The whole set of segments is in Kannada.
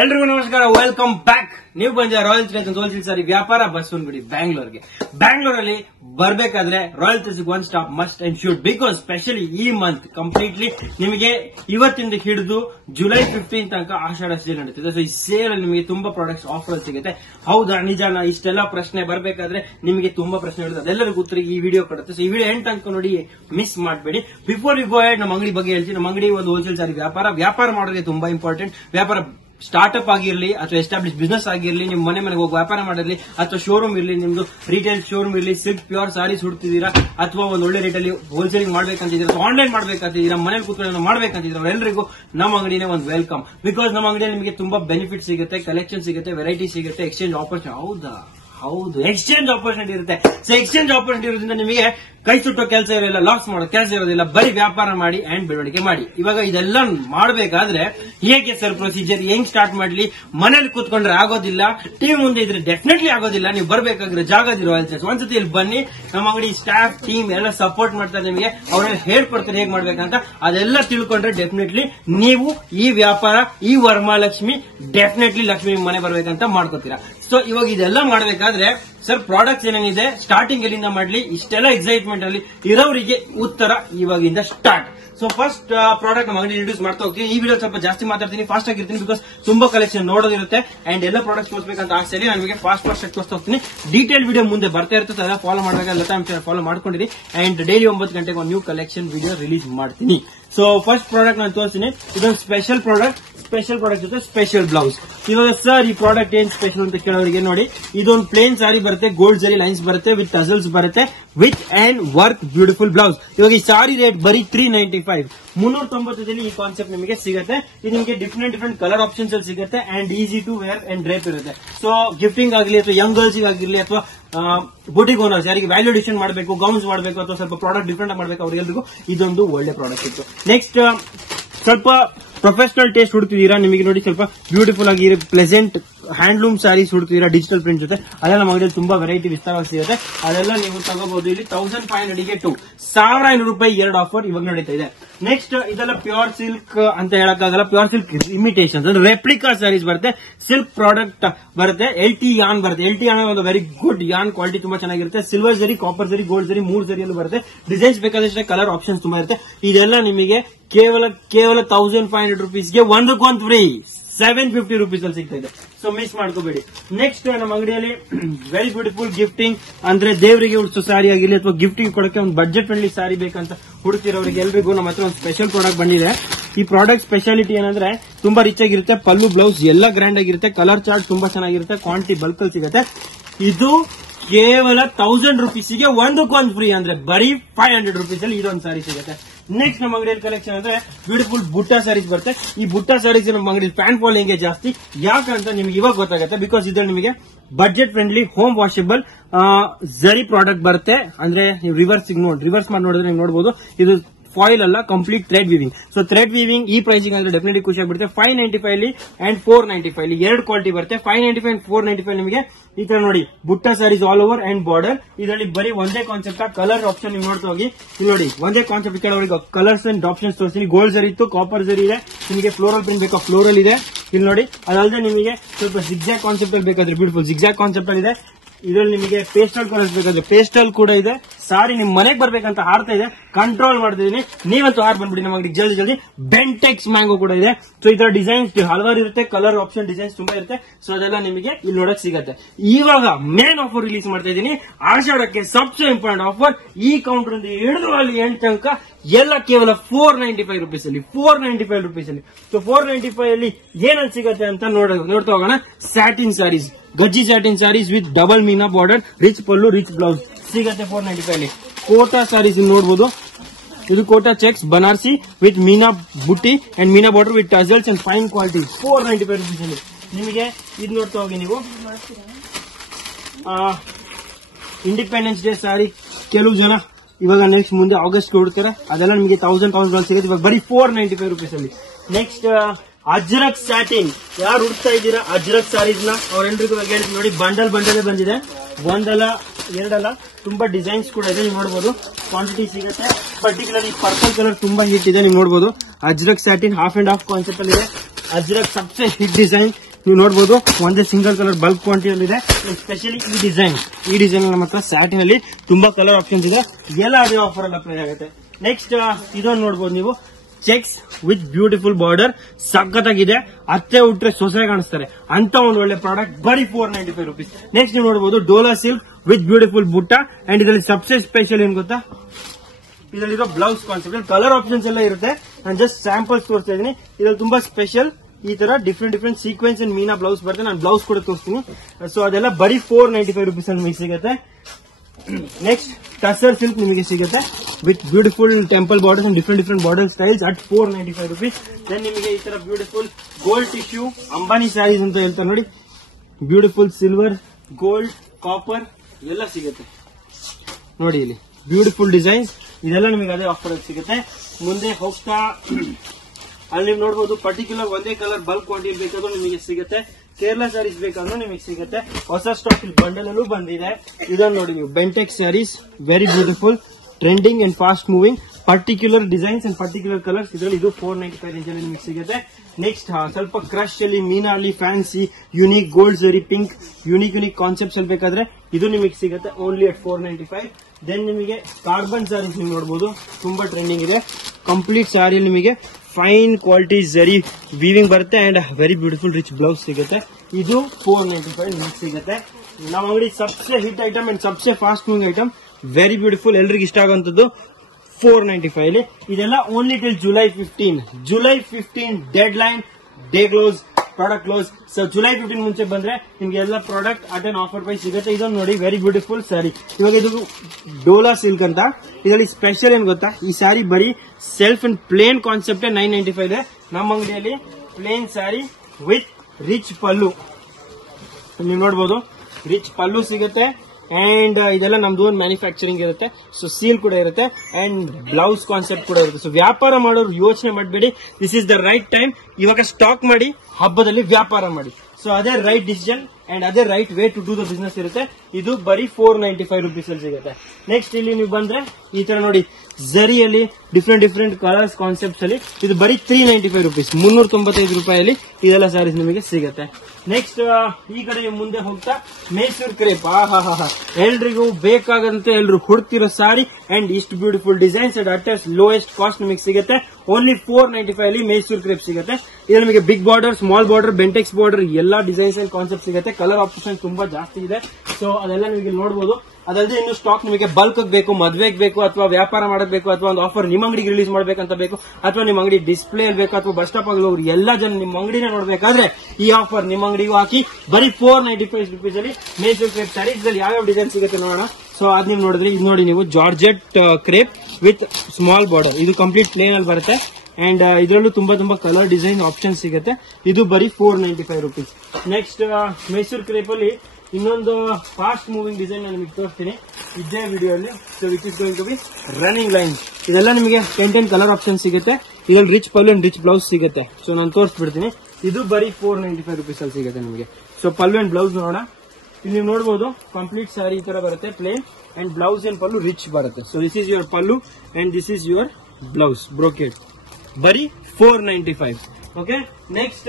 ಎಲ್ರಿಗೂ ನಮಸ್ಕಾರ, ವೆಲ್ಕಮ್ ಬ್ಯಾಕ್. ನೀವು ಬಂದ ರಾಯಲ್ ಸಿಲ್ಕ್ ಸಾರಿ ವ್ಯಾಪಾರ ಬಸವನಗುಡಿ ಬ್ಯಾಂಗ್ಳೂರಲ್ಲಿ ಬರ್ಬೇಕಾದ್ರೆ royal silk one stop must and shoot. Because specially ಈ ಮಂತ್ ಕಂಪ್ಲೀಟ್ಲಿ ನಿಮಗೆ ಇವತ್ತಿಂದ ಹಿಡಿದು ಜುಲೈ 15 ತನಕ ಆಷಾಢ ಸೇಲ್ ನಡೀತಿದೆ. ಸೊ ಈ ಸೇಲ್ ಅಲ್ಲಿ ನಿಮಗೆ ತುಂಬಾ ಪ್ರಾಡಕ್ಟ್ಸ್ ಆಫರ್ ಸಿಗುತ್ತೆ. ಹೌದಾ, ನಿಜಾನ? ಇಷ್ಟೆಲ್ಲ ಪ್ರಶ್ನೆ ಬರ್ಬೇಕಾದ್ರೆ ನಿಮಗೆ ತುಂಬಾ ಪ್ರಶ್ನೆ ಇರುತ್ತೆ, ಅದೆಲ್ಲರಿಗೂ ಉತ್ತರ ಈ ವಿಡಿಯೋ ಕೊಡುತ್ತೆ. ಸೊ ಈ ವಿಡಿಯೋ ಎಂಡ್ ತನಕ ನೋಡಿ, ಮಿಸ್ ಮಾಡಬೇಡಿ. ಬಿಫೋರ್ ಯು ಗೋ ಹೆಡ್, ನಮ್ಮ ಅಂಗಡಿ ಬಗ್ಗೆ ಹೇಳ್ತೀನಿ. ನಮ್ಮ ಅಂಗಡಿ ಒಂದು ಹೋಲ್ಸೇಲ್ ಸಾರಿ ವ್ಯಾಪಾರ ಮಾಡೋದೇ ತುಂಬಾ ಇಂಪಾರ್ಟೆಂಟ್. ವ್ಯಾಪಾರ ಸ್ಟಾರ್ಟ್ಅಪ್ ಆಗಿರಲಿ ಅಥವಾ ಎಸ್ಟಾಬ್ಲಿಷ್ ಬಿಸ್ನೆಸ್ ಆಗಿರಲಿ, ನಿಮ್ ಮನೆಗೆ ಹೋಗಿ ವ್ಯಾಪಾರ ಮಾಡಿರಲಿ ಅಥವಾ ಶೋರೂಮ್ ಇರಲಿ, ನಿಮ್ದು ರಿಟೇಲ್ ಶೋರೂಮ್ ಇರಲಿ, ಸಿಲ್ಕ್ ಪ್ಯೂರ್ ಸಾರೀಸ್ ಹುಡ್ತಿದ್ದೀರಾ ಅಥವಾ ಒಂದು ಒಳ್ಳೆ ರೇಟಲ್ಲಿ ಹೋಲ್ಸೇಲಿಂಗ್ ಮಾಡ್ಬೇಕಂತಿದ್ದೀರಾ ಅಥವಾ ಆನ್ಲೈನ್ ಮಾಡ್ಬೇಕಂತಿದ್ದೀರಾ, ಮನೇಲಿ ಕೂತ್ಕೊಂಡು ಮಾಡ್ಬೇಕಂತಿದ್ದೀರಾ, ಎಲ್ಲರಿಗೂ ನಮ್ಮ ಅಂಗಡಿನೇ ಒಂದು ವೆಲ್ಕಮ್. ಬಿಕಾಸ್ ನಮ್ಮ ಅಂಗಡಿಯಲ್ಲಿ ನಿಮಗೆ ತುಂಬಾ ಬೆನಿಫಿಟ್ ಸಿಗುತ್ತೆ, ಕಲೆಕ್ಷನ್ ಸಿಗುತ್ತೆ, ವೆರೈಟಿ ಸಿಗುತ್ತೆ, ಎಕ್ಸ್ಚೇಂಜ್ ಆಪರ್ಚುನಿಟಿ. ಹೌದು, ಎಕ್ಸ್ಚೇಂಜ್ ಆಪರ್ಚುನಿಟಿ ಇರುತ್ತೆ. ಸೊ ಎಕ್ಸ್ಚೇಂಜ್ ಆಪರ್ಚುನಿಟಿ ಇರೋದ್ರಿಂದ ನಿಮಗೆ ಕೈ ಸುಟ್ಟೋ ಕೆಲಸ ಇರೋದಿಲ್ಲ, ಲಾಸ್ ಮಾಡೋ ಕೆಲಸ ಇರೋದಿಲ್ಲ. ಬರೀ ವ್ಯಾಪಾರ ಮಾಡಿ ಅಂಡ್ ಬೆಳವಣಿಗೆ ಮಾಡಿ. ಇವಾಗ ಇದೆಲ್ಲ ಮಾಡಬೇಕಾದ್ರೆ ಹೇಗೆ ಸರ್ ಪ್ರೊಸೀಜರ್, ಹೆಂಗ್ ಸ್ಟಾರ್ಟ್ ಮಾಡ್ಲಿ? ಮನೇಲಿ ಕೂತ್ಕೊಂಡ್ರೆ ಆಗೋದಿಲ್ಲ, ಟೀಮ್ ಮುಂದೆ ಇದ್ರೆ ಡೆಫಿನೆಟ್ಲಿ ಆಗೋದಿಲ್ಲ. ನೀವು ಬರ್ಬೇಕಾಗಿರೋ ಜಾಗದ ರಾಯಲ್ ಸಿಲ್ಕ್ ಒಂದ್ಸತಿ ಇಲ್ಲಿ ಬನ್ನಿ. ನಮ್ಮ ಅಂಗಡಿ ಸ್ಟಾಫ್ ಟೀಮ್ ಎಲ್ಲ ಸಪೋರ್ಟ್ ಮಾಡ್ತಾರೆ ನಿಮಗೆ, ಅವರೆಲ್ಲ ಹೇಳ್ಕೊಡ್ತಾರೆ ಹೇಗ್ ಮಾಡ್ಬೇಕಂತ. ಅದೆಲ್ಲ ತಿಳ್ಕೊಂಡ್ರೆ ಡೆಫಿನೆಟ್ಲಿ ನೀವು ಈ ವ್ಯಾಪಾರ, ಈ ವರಮಹಾಲಕ್ಷ್ಮಿ ಡೆಫಿನೆಟ್ಲಿ ಲಕ್ಷ್ಮಿ ಮನೆ ಬರ್ಬೇಕಂತ ಮಾಡ್ಕೋತೀರಾ. ಸೊ ಇವಾಗ ಇದೆಲ್ಲ ಮಾಡ್ಬೇಕಾದ್ರೆ ಸರ್ ಪ್ರಾಡಕ್ಟ್ಸ್ ಏನೇನಿದೆ, ಸ್ಟಾರ್ಟಿಂಗ್ ಎಲ್ಲಿಂದ ಮಾಡ್ಲಿ, ಇಷ್ಟೆಲ್ಲ ಎಕ್ಸೈಟ್ಮೆಂಟ್ ಅಲ್ಲಿ ಇರೋರಿಗೆ ಉತ್ತರ ಇವಾಗಿಂದ ಸ್ಟಾರ್ಟ್. ಸೊ ಫಸ್ಟ್ ಪ್ರಾಡಕ್ಟ್ ನಮ್ಮ ಅಂಗಡಿ ಇಂಟ್ರೊಡ್ಯೂಸ್ ಮಾಡ್ತಾ ಹೋಗ್ತೀನಿ. ಈ ವಿಡಿಯೋ ಸ್ವಲ್ಪ ಜಾಸ್ತಿ ಮಾತಾಡ್ತೀನಿ, ಫಾಸ್ಟ್ ಆಗಿರ್ತೀನಿ. ಬಿಕಾಸ್ ತುಂಬಾ ಕಲೆಕ್ಷನ್ ನೋಡೋದಿರುತ್ತೆ ಅಂಡ್ ಎಲ್ಲ ಪ್ರಾಡಕ್ಟ್ಸ್ ತೋರಿಸಬೇಕಂತ ಆಸೆಯಲ್ಲಿ ನನಗೆ ಫಾಸ್ಟ್ ತೋರಿಸ್ತಾ ಹೋಗ್ತೀನಿ. ಡೀಟೇಲ್ ವಿಡಿಯೋ ಮುಂದೆ ಬರ್ತಾ ಇರುತ್ತೆ, ಅದನ್ನ ಫಾಲೋ ಮಾಡಬೇಕು. ಲತಾ ಫಾಲೋ ಮಾಡ್ಕೊಂಡಿರಿ ಅಂಡ್ ಡೈಲಿ 9 ಗಂಟೆಗೆ ಒಂದು ನ್ಯೂ ಕಲೆಕ್ಷನ್ ವಿಡಿಯೋ ರಿಲೀಸ್ ಮಾಡ್ತೀನಿ. ಸೊ ಫಸ್ಟ್ ಪ್ರಾಡಕ್ಟ್ ನಾನು ತೋರಿಸ್ತೀನಿ. ಇದೊಂದು ಸ್ಪೆಷಲ್ ಪ್ರಾಡಕ್ಟ್ ಜೊತೆ ಸ್ಪೆಷಲ್ ಬ್ಲೌಸ್. ಇವಾಗ ಸರ್ ಈ ಪ್ರಾಡಕ್ಟ್ ಏನ್ ಸ್ಪೆಷಲ್ ಅಂತ ಕೇಳೋರಿಗೆ ನೋಡಿ, ಇದೊಂದು ಪ್ಲೇನ್ ಸಾರಿ ಬರುತ್ತೆ, ಗೋಲ್ಡ್ ಜರಿ ಲೈನ್ಸ್ ಬರುತ್ತೆ, ವಿತ್ ಟಸಲ್ಸ್ ಬರುತ್ತೆ, with and work beautiful blouse. ಇವಾಗ ಈ ಸಾರಿ ರೇಟ್ ಬರೀ 395, 390 ಈ ಕಾನ್ಸೆಪ್ಟ್ ನಿಮಗೆ ಸಿಗುತ್ತೆ. ಇದು ನಿಮಗೆ ಡಿಫ್ರೆಂಟ್ ಕಲರ್ ಆಪ್ಷನ್ಸ್ ಅಲ್ಲಿ ಸಿಗುತ್ತೆ and easy to wear and drape ಇರುತ್ತೆ. ಸೊ ಗಿಫ್ಟಿಂಗ್ ಆಗಲಿ ಅಥವಾ ಯಂಗ್ ಗರ್ಲ್ಸ್ ಆಗಿರಲಿ ಅಥವಾ ಬುಟಿಕ್ ಓನರ್ಸ್ ಯಾರಿಗೆ ವ್ಯಾಲ್ಯೂ ಅಡಿಷನ್ ಮಾಡಬೇಕು, ಗೌನ್ಸ್ ಮಾಡಬೇಕು ಅಥವಾ ಸ್ವಲ್ಪ ಪ್ರಾಡಕ್ಟ್ ಡಿಫ್ರೆಂಟ್ ಮಾಡಬೇಕು, ಅವ್ರಿಗೆಲ್ರಿಗೂ ಇದೊಂದು ಒಳ್ಳೆ ಪ್ರಾಡಕ್ಟ್ ಇತ್ತು. ನೆಕ್ಸ್ಟ್ ಸ್ವಲ್ಪ ಪ್ರೊಫೆಷನಲ್ ಟೇಸ್ಟ್ ಹುಡುಕ್ತಿದ್ದೀರಾ, ನಿಮಗೆ ನೋಡಿ ಸ್ವಲ್ಪ ಬ್ಯೂಟಿಫುಲ್ ಆಗಿ ಪ್ಲೆಸೆಂಟ್ ಹ್ಯಾಂಡ್ಲೂಮ್ ಸ್ಯಾರೀಸ್ ಹುಡುಕ್ತಿದ್ದೀರಾ ಡಿಜಿಟಲ್ ಪ್ರಿಂಟ್ ಜೊತೆ, ಅದೆಲ್ಲ ನಮ್ಮ ಅಂಗಡಿಯಲ್ಲಿ ತುಂಬಾ ವೆರೈಟಿ ವಿಸ್ತಾರವಾಗಿ ಸಿಗುತ್ತೆ. ಅದೆಲ್ಲ ನೀವು ತಗೋಬಹುದು. ಇಲ್ಲಿ 1500ಗೆ 1500 ರೂಪಾಯಿ 2 ಆಫರ್ ಇವಾಗ ನಡೀತಾ ಇದೆ. ನೆಕ್ಸ್ಟ್ ಇದೆಲ್ಲ ಪ್ಯೂರ್ ಸಿಲ್ಕ್ ಅಂತ ಹೇಳಕ್ಕಾಗಲ್ಲ, ಪ್ಯೂರ್ ಸಿಲ್ಕ್ ಇಮಿಟೇಷನ್ ಅಂದ್ರೆ ರೆಪ್ಲಿಕಾ ಸ್ಯಾರೀಸ್ ಬರುತ್ತೆ, ಸಿಲ್ಕ್ ಪ್ರಾಡಕ್ಟ್ ಬರುತ್ತೆ, LT ಯಾನ್ ಬರುತ್ತೆ. LT ಯಾನ್ ಒಂದು ವೆರಿ ಗುಡ್ ಯಾನ್, ಕ್ವಾಲಿಟಿ ತುಂಬಾ ಚೆನ್ನಾಗಿರುತ್ತೆ. ಸಿಲ್ವರ್ ಜರಿ, ಕಾಪರ್ ಜರಿ, ಗೋಲ್ಡ್ ಜರಿ 3 ಜರಿಯಲ್ಲೂ ಬರುತ್ತೆ. ಡಿಸೈನ್ಸ್ ಬೇಕಾದಷ್ಟೇ, ಕಲರ್ ಆಪ್ಷನ್ಸ್ ತುಂಬಾ ಇರುತ್ತೆ. ಇದೆಲ್ಲ ನಿಮಗೆ ಕೇವಲ 1500 ರೂಪೀಸ್ಗೆ ಒಂದಕ್ಕೊಂದು ಫ್ರೀ 750 ರೂಪೀಸ್ ಅಲ್ಲಿ ಸಿಗ್ತಾ ಇದೆ. ಸೊ ಮಿಸ್ ಮಾಡ್ಕೋಬೇಡಿ. ನೆಕ್ಸ್ಟ್ ನಮ್ಮ ಅಂಗಡಿಯಲ್ಲಿ ವೆರಿ ಬ್ಯೂಟಿಫುಲ್ ಗಿಫ್ಟಿಂಗ್ ಅಂದ್ರೆ ದೇವರಿಗೆ ಉಡಿಸೋ ಸಾರಿ ಆಗಿರಲಿ ಅಥವಾ ಗಿಫ್ಟಿಂಗ್ ಕೊಡಕ್ಕೆ ಒಂದು ಬಡ್ಜೆಟ್ ಫ್ರೆಂಡ್ಲಿ ಸಾರಿ ಬೇಕಂತ ಹುಡುಕ್ತಿರೋರಿಗೆ ಎಲ್ರಿಗೂ ನಮ್ಮ ಹತ್ರ ಒಂದು ಸ್ಪೆಷಲ್ ಪ್ರಾಡಕ್ಟ್ ಬಂದಿದೆ. ಈ ಪ್ರಾಡಕ್ಟ್ ಸ್ಪೆಷಾಲಿಟಿ ಏನಂದ್ರೆ ತುಂಬಾ ರಿಚ್ ಆಗಿರುತ್ತೆ, ಪಲ್ಲು ಬ್ಲೌಸ್ ಎಲ್ಲ ಗ್ರ್ಯಾಂಡ್ ಆಗಿರುತ್ತೆ, ಕಲರ್ ಚಾರ್ಟ್ ತುಂಬಾ ಚೆನ್ನಾಗಿರುತ್ತೆ, ಕ್ವಾಂಟಿಟಿ ಬಲ್ಕ್ ಅಲ್ಲಿ ಸಿಗುತ್ತೆ. ಇದು ಕೇವಲ 1000 ರೂಪೀಸ್ಗೆ ಒಂದಕ್ಕೊಂದು ಫ್ರೀ ಅಂದ್ರೆ ಬರೀ 500 ರೂಪೀಸ್ ಅಲ್ಲಿ ಇದೊಂದು ಸಾರಿ ಸಿಗುತ್ತೆ. ನೆಕ್ಸ್ಟ್ ನಮ್ಮ ಅಂಗಡಿಯಲ್ಲಿ ಕಲೆಕ್ಷನ್ ಅಂದ್ರೆ ಬ್ಯೂಟಿಫುಲ್ ಬುಟ್ಟ ಸ್ಯಾರೀಸ್ ಬರುತ್ತೆ. ಈ ಬುಟ್ಟ ಸ್ಯಾರೀಸ್ ನಮ್ಮ ಅಂಗಡಿಯಲ್ಲಿ ಫ್ಯಾನ್ ಫಾಲೋಯಿಂಗ್ ಜಾಸ್ತಿ. ಯಾಕಂತ ನಿಮ್ಗೆ ಇವಾಗ ಗೊತ್ತಾಗುತ್ತೆ, ಬಿಕಾಸ್ ಇದ್ರಲ್ಲಿ ನಿಮಗೆ ಬಡ್ಜೆಟ್ ಫ್ರೆಂಡ್ಲಿ ಹೋಮ್ ವಾಷಬಲ್ ಜರಿ ಪ್ರಾಡಕ್ಟ್ ಬರುತ್ತೆ. ಅಂದ್ರೆ ನೀವು ರಿವರ್ಸ್ ಮಾಡಿ ನೋಡಿದ್ರೆ ನೀವು ನೋಡಬಹುದು, ಇದು ಫಾಯಿಲ್ ಅಲ್ಲ, complete thread weaving. So thread weaving ಈ ಪ್ರೈಸಿಂಗ್ ಅಂದ್ರೆ ಡೆಫಿನೆಟ್ಲಿ ಖುಷಿ ಆಗ್ಬಿಡುತ್ತೆ. 595 ಅಲ್ಲಿ ಅಂಡ್ 495 ಇಲ್ಲಿ 2 ಕ್ವಾಲಿಟಿ ಬರುತ್ತೆ. 595 ಅಂಡ್ 495 ನಿಮಗೆ ಈ ತರ ನೋಡಿ butta sarees all over and border. ಇದರಲ್ಲಿ ಬರೀ ಒಂದೇ ಕಾನ್ಸೆಪ್ಟ್, ಕಲರ್ ಆಪ್ಷನ್ ನೀವು ನೋಡ್ತಾ ಹೋಗಿ. ಇಲ್ಲಿ ನೋಡಿ ಒಂದೇ ಕಾನ್ಸೆಪ್ಟ್ ಕೆಳವರೆಗೆ ಕಲರ್ಸ್ ಅಂಡ್ ಆಪ್ಷನ್ಸ್ ತೋರಿಸ್ತೀನಿ. ಗೋಲ್ಡ್ ಜರಿ ಇತ್ತು, ಕಾಪರ್ ಜರಿ ಇದೆ, ನಿಮಗೆ ಫ್ಲೋರಲ್ ಪ್ರಿಂಟ್ ಬೇಕಾ ಫ್ಲೋರಲ್ ಇದೆ. ಇಲ್ಲಿ ನೋಡಿ ಅದಲ್ಲದೆ ನಿಮಗೆ ಸ್ವಲ್ಪ ಜಿಗ್ಜಾಗ್ ಕಾನ್ಸೆಪ್ಟ್ ಅಲ್ಲಿ ಬೇಕಾದ್ರೆ ಬ್ಯೂಟಿಫುಲ್ ಜಿಗ್ಜಾಗ್ ಕಾನ್ಸೆಪ್ಟ್ ಅಲ್ಲಿ ಇದೆ. ಇದರಲ್ಲಿ ನಿಮಗೆ ಪೇಸ್ಟಲ್ ಕಲರ್ಸ್ ಬೇಕಾದ್ರೆ ಪೇಸ್ಟಲ್ ಕೂಡ ಇದೆ. ಸಾರಿ ನಿಮ್ ಮನೆಗೆ ಬರ್ಬೇಕಂತ ಹಾರ್ತಾ ಇದೆ, ಕಂಟ್ರೋಲ್ ಮಾಡ್ತಿದ್ದೀನಿ. ನೀವಂತೂ ಹಾರ್ ಬಂದ್ಬಿಡಿ ನಮ್ಮ ಅಂಗಡಿಗೆ ಜಲ್ದಿ. ಬೆಂಟೆಕ್ಸ್ ಮ್ಯಾಂಗೋ ಕೂಡ ಇದೆ. ಸೊ ಈ ತರ ಡಿಸೈನ್ಸ್ ಹಲವಾರು ಇರುತ್ತೆ, ಕಲರ್ ಆಪ್ಷನ್ ಡಿಸೈನ್ಸ್ ತುಂಬಾ ಇರುತ್ತೆ. ಸೊ ಅದೆಲ್ಲ ನಿಮಗೆ ಇಲ್ಲಿ ನೋಡಕ್ ಸಿಗುತ್ತೆ. ಇವಾಗ ಮೇನ್ ಆಫರ್ ರಿಲೀಸ್ ಮಾಡ್ತಾ ಇದ್ದೀನಿ, ಆಷಾಢಕ್ಕೆ ಸಬ್ಸೆ ಇಂಪಾರ್ಟೆಂಟ್ ಆಫರ್. ಈ ಕೌಂಟರ್ ಇಂದ ಹಿಡಿದು ಅಲ್ಲಿ 8 ತನಕ ಎಲ್ಲ ಕೇವಲ 495 ರೂಪೀಸ್ ಅಲ್ಲಿ, 495 ರೂಪೀಸ್ ಅಲ್ಲಿ. ಸೊ 495 ಅಲ್ಲಿ ಏನಲ್ಲಿ ಸಿಗುತ್ತೆ ಅಂತ ನೋಡ್ತಾ ಹೋಗೋಣ. ಸ್ಯಾಟಿನ್ ಸ್ಯಾರೀಸ್, ಗಜ್ಜಿ satin sarees with double meena border, rich pallu, rich blouse ಸಿಗುತ್ತೆ 495 ಅಲ್ಲಿ. ಕೋಟಾ ಸ್ಯಾರೀಸ್ ನೋಡಬಹುದು, ಇದು Kota checks Banarasi with meena butti and meena border with tassels and fine quality 495 rupees ಅಲ್ಲಿ. ನಿಮಗೆ ಇದು ನೋಡ್ತಾ ಹೋಗಿ ನೀವು. ಇಂಡಿಪೆಂಡೆನ್ಸ್ ಡೇ ಸ್ಯಾರಿ ಕೆಲವು ಜನ ಇವಾಗ ನೆಕ್ಸ್ಟ್ ಮುಂದೆ ಆಗಸ್ಟ್ ಹುಡುಕ್ತಾರೆ, ಅದೆಲ್ಲ ನಿಮಗೆ 1000 ಸಿಗುತ್ತೆ ಇವಾಗ ಬರೀ 495 ರೂಪೀಸ್ ಅಲ್ಲಿ. ನೆಕ್ಸ್ಟ್ ಅಜ್ರಕ್ ಸ್ಯಾಟಿನ್, ಯಾರು ಹುಡುಕ್ತಾ ಇದ್ದೀರಾ ಅಜ್ರಕ್ ಸ್ಯಾರೀಸ್ ನ, ಅವ್ರೆಲ್ರಿಗೂ ಹೇಳ್ತೀನಿ ನೋಡಿ. ಬಂಡಲ್ ಬಂದಿದೆ, ಒಂದಲ್ಲ ಎರಡಲ್ಲ, ತುಂಬಾ ಡಿಸೈನ್ಸ್ ಕೂಡ ಇದೆ, ನೀವು ನೋಡಬಹುದು. ಕ್ವಾಂಟಿಟಿ ಸಿಗುತ್ತೆ. ಪರ್ಟಿಕ್ಯುಲರ್ ಈ ಪರ್ಪಲ್ ಕಲರ್ ತುಂಬಾ ಹಿಟ್ ಇದೆ, ನೀವು ನೋಡಬಹುದು. Ajrakh satin half and half concept ಅಲ್ಲಿ ಇದೆ. ಅಜ್ರಕ್ ಸಬ್ಸೆ ಹಿಟ್ ಡಿಸೈನ್ ನೀವು ನೋಡಬಹುದು. ಒಂದೇ ಸಿಂಗಲ್ ಕಲರ್ ಬಲ್ಕ್ ಕ್ವಾಂಟಿಟಿ ಇದೆ. ಸ್ಪೆಷಲಿ ಈ ಡಿಸೈನ್ ನಮ್ಮ ಹತ್ರ ಸ್ಯಾಟಿನ್ ಅಲ್ಲಿ ತುಂಬಾ ಕಲರ್ ಆಪ್ಷನ್ಸ್ ಇದೆ. ಎಲ್ಲ ಅದೇ ಆಫರ್ ಅಲ್ಲಿ ಅಪ್ಲೈ ಆಗುತ್ತೆ. ನೆಕ್ಸ್ಟ್ ಇದೊಂದು ನೋಡಬಹುದು ನೀವು, ಚೆಕ್ಸ್ ವಿತ್ ಬ್ಯೂಟಿಫುಲ್ ಬಾರ್ಡರ್, ಸಖತ್ತಾಗಿದೆ. ಅತ್ತೆ ಉಟ್ರೆ ಸೊಸೆ ಕಾಣಿಸ್ತಾರೆ ಅಂತ ಒಂದು ಒಳ್ಳೆ ಪ್ರಾಡಕ್ಟ್, ಬರೀ 495 rupees. ನೆಕ್ಸ್ಟ್ ನೀವು ನೋಡಬಹುದು ಡೋಲಾ ಸಿಲ್ಕ್ ವಿತ್ ಬ್ಯೂಟಿಫುಲ್ ಬುಟ್ಟ. ಅಂಡ್ ಇದರಲ್ಲಿ ಸಬ್ಸೆ ಸ್ಪೆಷಲ್ ಏನ್ ಗೊತ್ತಾ, ಇದರಲ್ಲಿರೋ ಬ್ಲೌಸ್ ಕಾನ್ಸೆಪ್ಟ್ ಕಲರ್ ಆಪ್ಷನ್ಸ್ ಎಲ್ಲ ಇರುತ್ತೆ. ನಾನು ಜಸ್ಟ್ ಸ್ಯಾಂಪಲ್ಸ್ ತೋರಿಸ್ತಾ ಇದೀನಿ. ಇದ್ರಲ್ಲಿ ತುಂಬಾ ಸ್ಪೆಷಲ್ ಈ ತರ different sequence and Meena blouse ಬರುತ್ತೆ. ನಾನು ಬ್ಲೌಸ್ ಕೂಡ ತೋರಿಸ್ತೀನಿ. ಸೊ ಅದೆಲ್ಲ ಬರೀ 495 rupees ಅಲ್ಲಿ ನಿಮಗೆ ಸಿಗುತ್ತೆ. ನೆಕ್ಸ್ಟ್ ಟಸರ್ ಸಿಲ್ಕ್ ನಿಮಗೆ ಸಿಗುತ್ತೆ with beautiful temple borders and different border styles at 495 rupees. Then ನಿಮಗೆ ಈ ತರ beautiful gold tissue Ambani sarees ಅಂತ ಹೇಳ್ತಾರೆ ನೋಡಿ, ಬ್ಯೂಟಿಫುಲ್ ಸಿಲ್ವರ್, ಗೋಲ್ಡ್, ಕಾಪರ್ ಎಲ್ಲ ಸಿಗುತ್ತೆ ನೋಡಿ. ಇಲ್ಲಿ ಬ್ಯೂಟಿಫುಲ್ ಡಿಸೈನ್ಸ್ ಇದೆಲ್ಲ ನಿಮಗೆ ಅದೇ ಆಫರ್ ಅಲ್ಲಿ ಸಿಗುತ್ತೆ. ಮುಂದೆ ಹೋಗ್ತಾ ಅಲ್ಲಿ ನೀವು ನೋಡಬಹುದು ಪರ್ಟಿಕ್ಯುಲರ್ ಒಂದೇ ಕಲರ್ ಬಲ್ಕ್ ಕ್ವಾಂಟಿಟಿ ಬೇಕಾದ್ರೂ ನಿಮಗೆ ಸಿಗುತ್ತೆ. ಕೇರಳ ಸ್ಯಾರೀಸ್ ಬೇಕಾದ್ರೂ ನಿಮಗೆ ಸಿಗುತ್ತೆ. ಹೊಸ ಸ್ಟಾಕ್ ಇಲ್ಲಿ ಬಂಡಲ್ ಅಲ್ಲೂ ಬಂದಿದೆ. ಇದನ್ನು ನೋಡಿ ನೀವು, Bentex sarees, very beautiful, trending and fast moving, particular designs and particular colours. ಇದರಲ್ಲಿ ಇದು 495 ರೇಂಜ್ ಅಲ್ಲಿ ನಿಮಗೆ ಸಿಗುತ್ತೆ. ನೆಕ್ಸ್ಟ್ ಸ್ವಲ್ಪ ಕ್ರಶ್ ಅಲ್ಲಿ, ಮೀನಾ ಅಲ್ಲಿ, fancy, unique gold zari, pink, unique concepts ಅಲ್ಲಿ ಬೇಕಾದ್ರೆ ಇದು ನಿಮಗೆ ಸಿಗುತ್ತೆ ಓನ್ಲಿ ಅಟ್ 495. ದೆನ್ ನಿಮಗೆ ಕಾರ್ಬನ್ ಸ್ಯಾರೀಸ್ ನೀವು ನೋಡಬಹುದು, ತುಂಬಾ ಟ್ರೆಂಡಿಂಗ್ ಇದೆ. ಕಂಪ್ಲೀಟ್ ಸ್ಯಾರಿಯಲ್ಲಿ ನಿಮಗೆ ಫೈನ್ ಕ್ವಾಲಿಟಿ ಜರಿ ವೀವಿಂಗ್ ಬರುತ್ತೆ and very beautiful rich blouse ಸಿಗುತ್ತೆ. ಇದು 495 ನಿಮಗೆ ಸಿಗುತ್ತೆ. ನಮ್ಮ ಅಂಗಡಿ ಸಬ್ಸೆ ಹಿಟ್ ಐಟಮ್ ಅಂಡ್ ಸಬ್ಸೆ fast moving item, very beautiful, ಎಲ್ರಿಗೂ ಇಷ್ಟ ಆಗುವಂತದ್ದು 495 ಅಲ್ಲಿ. ಇದೆಲ್ಲ only till July 15 dead line, day close, product close. So July 15 ಮುಂಚೆ ಬಂದ್ರೆ ನಿಮ್ಗೆ ಎಲ್ಲ product at an offer price ಸಿಗುತ್ತೆ. ಇದನ್ನು ನೋಡಿ, ವೆರಿ ಬ್ಯೂಟಿಫುಲ್ ಸ್ಯಾರಿ. ಇವಾಗ ಇದು ಡೋಲಾ ಸಿಲ್ಕ್ ಅಂತ. ಇದರಲ್ಲಿ ಸ್ಪೆಷಲ್ ಏನ್ ಗೊತ್ತಾ, ಈ ಸ್ಯಾರಿ ಬರೀ ಸೆಲ್ಫ್ ಅಂಡ್ ಪ್ಲೇನ್ ಕಾನ್ಸೆಪ್ಟ್ 995 ಇದೆ. ನಮ್ಮ ಅಂಗಡಿಯಲ್ಲಿ ಪ್ಲೇನ್ ಸ್ಯಾರಿ ವಿತ್ ರಿಚ್ ಪಲ್ಲು ನೀವು ನೋಡಬಹುದು, ರಿಚ್ ಪಲ್ಲು ಸಿಗುತ್ತೆ. ಅಂಡ್ ಇದೆಲ್ಲ ನಮ್ದು ಒಂದು ಮ್ಯಾನುಫ್ಯಾಕ್ಚರಿಂಗ್ ಇರುತ್ತೆ. ಸೊ ಸೀಲ್ ಕೂಡ ಇರುತ್ತೆ ಅಂಡ್ ಬ್ಲೌಸ್ ಕಾನ್ಸೆಪ್ಟ್ ಕೂಡ ಇರುತ್ತೆ. ಸೊ ವ್ಯಾಪಾರ ಮಾಡೋರು ಯೋಚನೆ ಮಾಡಬೇಡಿ, this is the right time. ಇವಾಗ ಸ್ಟಾಕ್ ಮಾಡಿ, ಹಬ್ಬದಲ್ಲಿ ವ್ಯಾಪಾರ ಮಾಡಿ. ಸೊ ಅದೇ ರೈಟ್ ಡಿಸಿಷನ್ ಅಂಡ್ ಅದೇ right way to do the business ಇರುತ್ತೆ. ಇದು ಬರೀ 495 rupees ಅಲ್ಲಿ ಸಿಗುತ್ತೆ. ನೆಕ್ಸ್ಟ್ ಇಲ್ಲಿ ನೀವು ಬಂದ್ರೆ ಈ ತರ ನೋಡಿ, ಝರಿಯಲ್ಲಿ ಡಿಫ್ರೆಂಟ್ ಕಲರ್ಸ್ ಕಾನ್ಸೆಪ್ಟ್ಸ್ ಅಲ್ಲಿ ಇದು ಬರೀ 395 rupees, 395 ರೂಪಾಯಲ್ಲಿ ಇದೆಲ್ಲ ಸ್ಯಾರೀಸ್ ನಿಮಗೆ ಸಿಗುತ್ತೆ. ನೆಕ್ಸ್ಟ್ ಈ ಕಡೆ ಮುಂದೆ ಹೋಗ್ತಾ ಮೈಸೂರು ಕ್ರೇಪ್, ಎಲ್ರಿಗೂ ಬೇಕಾಗಂತೆ ಎಲ್ರು ಹುಡುಕ್ತಿರೋ ಸಾರಿ ಅಂಡ್ ಇಷ್ಟು beautiful designs and at lowest cost ನಿಮಗೆ ಸಿಗುತ್ತೆ. ಓನ್ಲಿ 495 ಅಲ್ಲಿ ಮೈಸೂರು ಕ್ರೇಪ್ ಸಿಗುತ್ತೆ. ಇದು ನಿಮಗೆ big border, small border, Bentex border ಎಲ್ಲಾ ಡಿಸೈನ್ಸ್ ಅಂಡ್ ಕಾನ್ಸೆಪ್ಟ್ ಸಿಗುತ್ತೆ. ಕಲರ್ ಆಪ್ಷನ್ ತುಂಬಾ ಜಾಸ್ತಿ ಇದೆ. ಸೊ ಅದೆಲ್ಲ ನಿಮಗೆ ನೋಡಬಹುದು. ಅದಲ್ಲದೆ ಇನ್ನು ಸ್ಟಾಕ್ ನಿಮಗೆ ಬಲ್ಕ್ ಬೇಕು, ಮದ್ವೆಗೆ ಬೇಕು, ಅಥವಾ ವ್ಯಾಪಾರ ಮಾಡಬೇಕು, ಅಥವಾ ಒಂದು ಆಫರ್ ನಿಮ್ಮ ಅಂಗಡಿಗೆ ರಿಲೀಸ್ ಮಾಡಬೇಕಂತ ಬೇಕು, ಅಥವಾ ನಿಮ್ಮ ಅಂಗಡಿ ಡಿಸ್ಪ್ಲೇ ಅಲ್ಲಿ ಬೇಕು, ಅಥವಾ ಬಸ್ ಸ್ಟಾಪ್ ಆಗಲಿ ಹೋಗಿ ಎಲ್ಲ ಜನ ನಿಮ್ಮ ಅಂಗಡಿನ ನೋಡಬೇಕಾದ್ರೆ ಈ ಆಫರ್ ನಿಮ್ಮ ಅಂಗಡಿಗೂ ಹಾಕಿ ಬರೀ 495 rupees ಅಲ್ಲಿ ಮೈಸೂರು ಕ್ರೇಪ್ ಸ್ಯಾರಿ. ಇದರಲ್ಲಿ ಯಾವ್ಯಾವ ಡಿಸೈನ್ ಸಿಗುತ್ತೆ ನೋಡೋಣ. ಸೊ ಅದ್ ನೀವು ನೋಡಿದ್ರೆ ಇದು ನೋಡಿ ನೀವು, georgette crepe with small border, ಇದು ಕಂಪ್ಲೀಟ್ ಪ್ಲೇನ್ ಅಲ್ಲಿ ಬರುತ್ತೆ. ಅಂಡ್ ಇದರಲ್ಲೂ ತುಂಬಾ ಕಲರ್ ಡಿಸೈನ್ ಆಪ್ಷನ್ ಸಿಗುತ್ತೆ. ಇದು ಬರೀ 495 rupees. ನೆಕ್ಸ್ಟ್ ಮೈಸೂರು ಕ್ರೇಪ್ ಅಲ್ಲಿ ಇನ್ನೊಂದು ಫಾಸ್ಟ್ ಮೂವಿಂಗ್ ಡಿಸೈನ್ ನಾನು ನಿಮಗೆ ತೋರಿಸ್ತೀನಿ ಇದೇ ವಿಡಿಯೋ ಅಲ್ಲಿ. So which is going to be running line. ಇದೆಲ್ಲ ನಿಮಗೆ 10 ಕಲರ್ ಆಪ್ಷನ್ ಸಿಗುತ್ತೆ. ಇದರಲ್ಲಿ rich pallu and rich blouse ಸಿಗುತ್ತೆ. ಸೊ ನಾನು ತೋರಿಸ್ಬಿಡ್ತೀನಿ. ಇದು ಬರೀ 495 rupees ಅಲ್ಲಿ ಸಿಗುತ್ತೆ ನಿಮಗೆ. ಸೊ ಪಲ್ಲು ಅಂಡ್ ಬ್ಲೌಸ್ ನೋಡೋಣ. ಇಲ್ಲಿ ನೀವು ನೋಡಬಹುದು, ಕಂಪ್ಲೀಟ್ ಸ್ಯಾರಿ ಈ ತರ ಬರುತ್ತೆ, plain and blouse and pallu rich ಬರುತ್ತೆ. So this is your pallu and this is your blouse brocade, ಬರೀ 495. ಓಕೆ, ನೆಕ್ಸ್ಟ್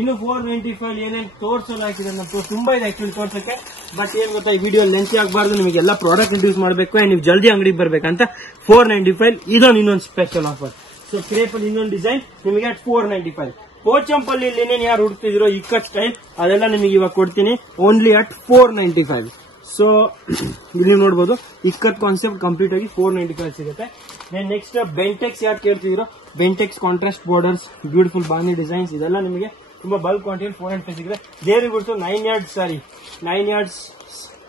ಇನ್ನು 495 ಏನೇನು ತೋರ್ಸೋಣ ಹಾಕಿದ್ರೆ ನಮ್ಗೆ ತುಂಬಾ ಇದೆ ಆಕ್ಚುಲಿ ತೋರ್ಸಕ್ಕೆ. ಬಟ್ ಏನ್ ಗೊತ್ತಾ, ಈ ವಿಡಿಯೋ ಲೆಂತಿ ಆಗಬಾರ್ದು, ನಿಮಗೆಲ್ಲ ಪ್ರಾಡಕ್ಟ್ ಇಂಟ್ರೊಡ್ಯೂಸ್ ಮಾಡಬೇಕು ಅಂಡ್ ನೀವು ಜಲ್ದಿ ಅಂಗಡಿಗೆ ಬರ್ಬೇಕಂತ 495 ಇದೊಂದು ಇನ್ನೊಂದು ಸ್ಪೆಷಲ್ ಆಫರ್. ಸೊ ಕ್ರೇಪ್ ಅಲ್ಲಿ ಇನ್ನೊಂದು ಡಿಸೈನ್ ನಿಮಗೆ at 495. ಪೋಚಂಪಲ್ಲಿ ಏನೇನು ಯಾರು ಹುಡುಕ್ತಿದಿರೋ ಇಕ್ಕತ್ ಸ್ಟೈಲ್ ಅದೆಲ್ಲ ನಿಮಗೆ ಇವಾಗ ಕೊಡ್ತೀನಿ ಓನ್ಲಿ at 495. ಸೊ ಇಲ್ಲಿ ನೋಡಬಹುದು, ಇಕ್ಕತ್ ಕಾನ್ಸೆಪ್ಟ್ ಕಂಪ್ಲೀಟ್ ಆಗಿ 495 ಸಿಗುತ್ತೆ. ನೆಕ್ಸ್ಟ್ ಬೆಂಟೆಕ್ಸ್ ಯಾರು ಕೇಳ್ತಿದಿರೋ, ಬೆಂಟೆಕ್ಸ್ ಕಾಂಟ್ರಾಸ್ಟ್ ಬಾರ್ಡರ್ಸ್, ಬ್ಯೂಟಿಫುಲ್ ಬಾನಿ ಡಿಸೈನ್ಸ್, ಇದೆಲ್ಲ ನಿಮಗೆ ತುಂಬಾ ಬಲ್ಕ್ ಕ್ವಾಂಟಿಟಿ 495 ಸಿಗುತ್ತೆ. ದೇವ್ರಿಗೆ ಬಿಡ್ತು 9 yards saree, 9 yards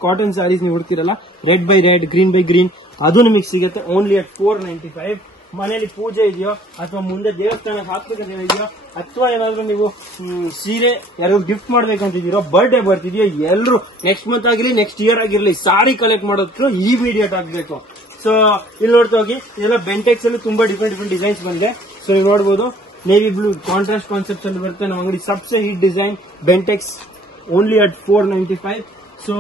cotton sarees ನೀವು ಹುಡುಕ್ತಿರಲ್ಲ, red by red, green by green, ಅದು ನಿಮಗೆ ಸಿಗುತ್ತೆ ಓನ್ಲಿ at 495. ಮನೆಯಲ್ಲಿ ಪೂಜೆ ಇದೆಯೋ, ಅಥವಾ ಮುಂದೆ ದೇವಸ್ಥಾನಕ್ಕೆ ಹಾಕ್ಬೇಕಂತ ಇದೆಯೋ, ಅಥವಾ ಏನಾದ್ರು ನೀವು ಸೀರೆ ಯಾರು ಗಿಫ್ಟ್ ಮಾಡ್ಬೇಕಂತಿದ್ದೀರೋ, ಬರ್ಡೇ ಬರ್ತಿದೆಯೋ, ಎಲ್ಲರೂ ನೆಕ್ಸ್ಟ್ ಮಂತ್ ಆಗಿರ್ಲಿ ನೆಕ್ಸ್ಟ್ ಇಯರ್ ಆಗಿರ್ಲಿ ಸಾರಿ ಕಲೆಕ್ಟ್ ಮಾಡೋದ್ರು ಇಮಿಡಿಯೇಟ್ ಆಗಬೇಕು. ಸೊ ಇಲ್ಲಿ ನೋಡ್ತಾ ಹೋಗಿ, ಇದೆಲ್ಲ ಬೆಂಟೆಕ್ಸ್ ಅಲ್ಲಿ ತುಂಬಾ ಡಿಫ್ರೆಂಟ್ ಡಿಸೈನ್ಸ್ ಬಂದಿದೆ. ಸೊ ನೀವು ನೋಡಬಹುದು, ನೇವಿ ಬ್ಲೂ ಕಾಂಟ್ರಾಸ್ಟ್ ಕಾನ್ಸೆಪ್ಟ್ ಅಲ್ಲಿ ಬರುತ್ತೆ. ನಮ್ಮ ಅಂಗಡಿ ಸಬ್ಸೆ hit design Bentex only at 495. So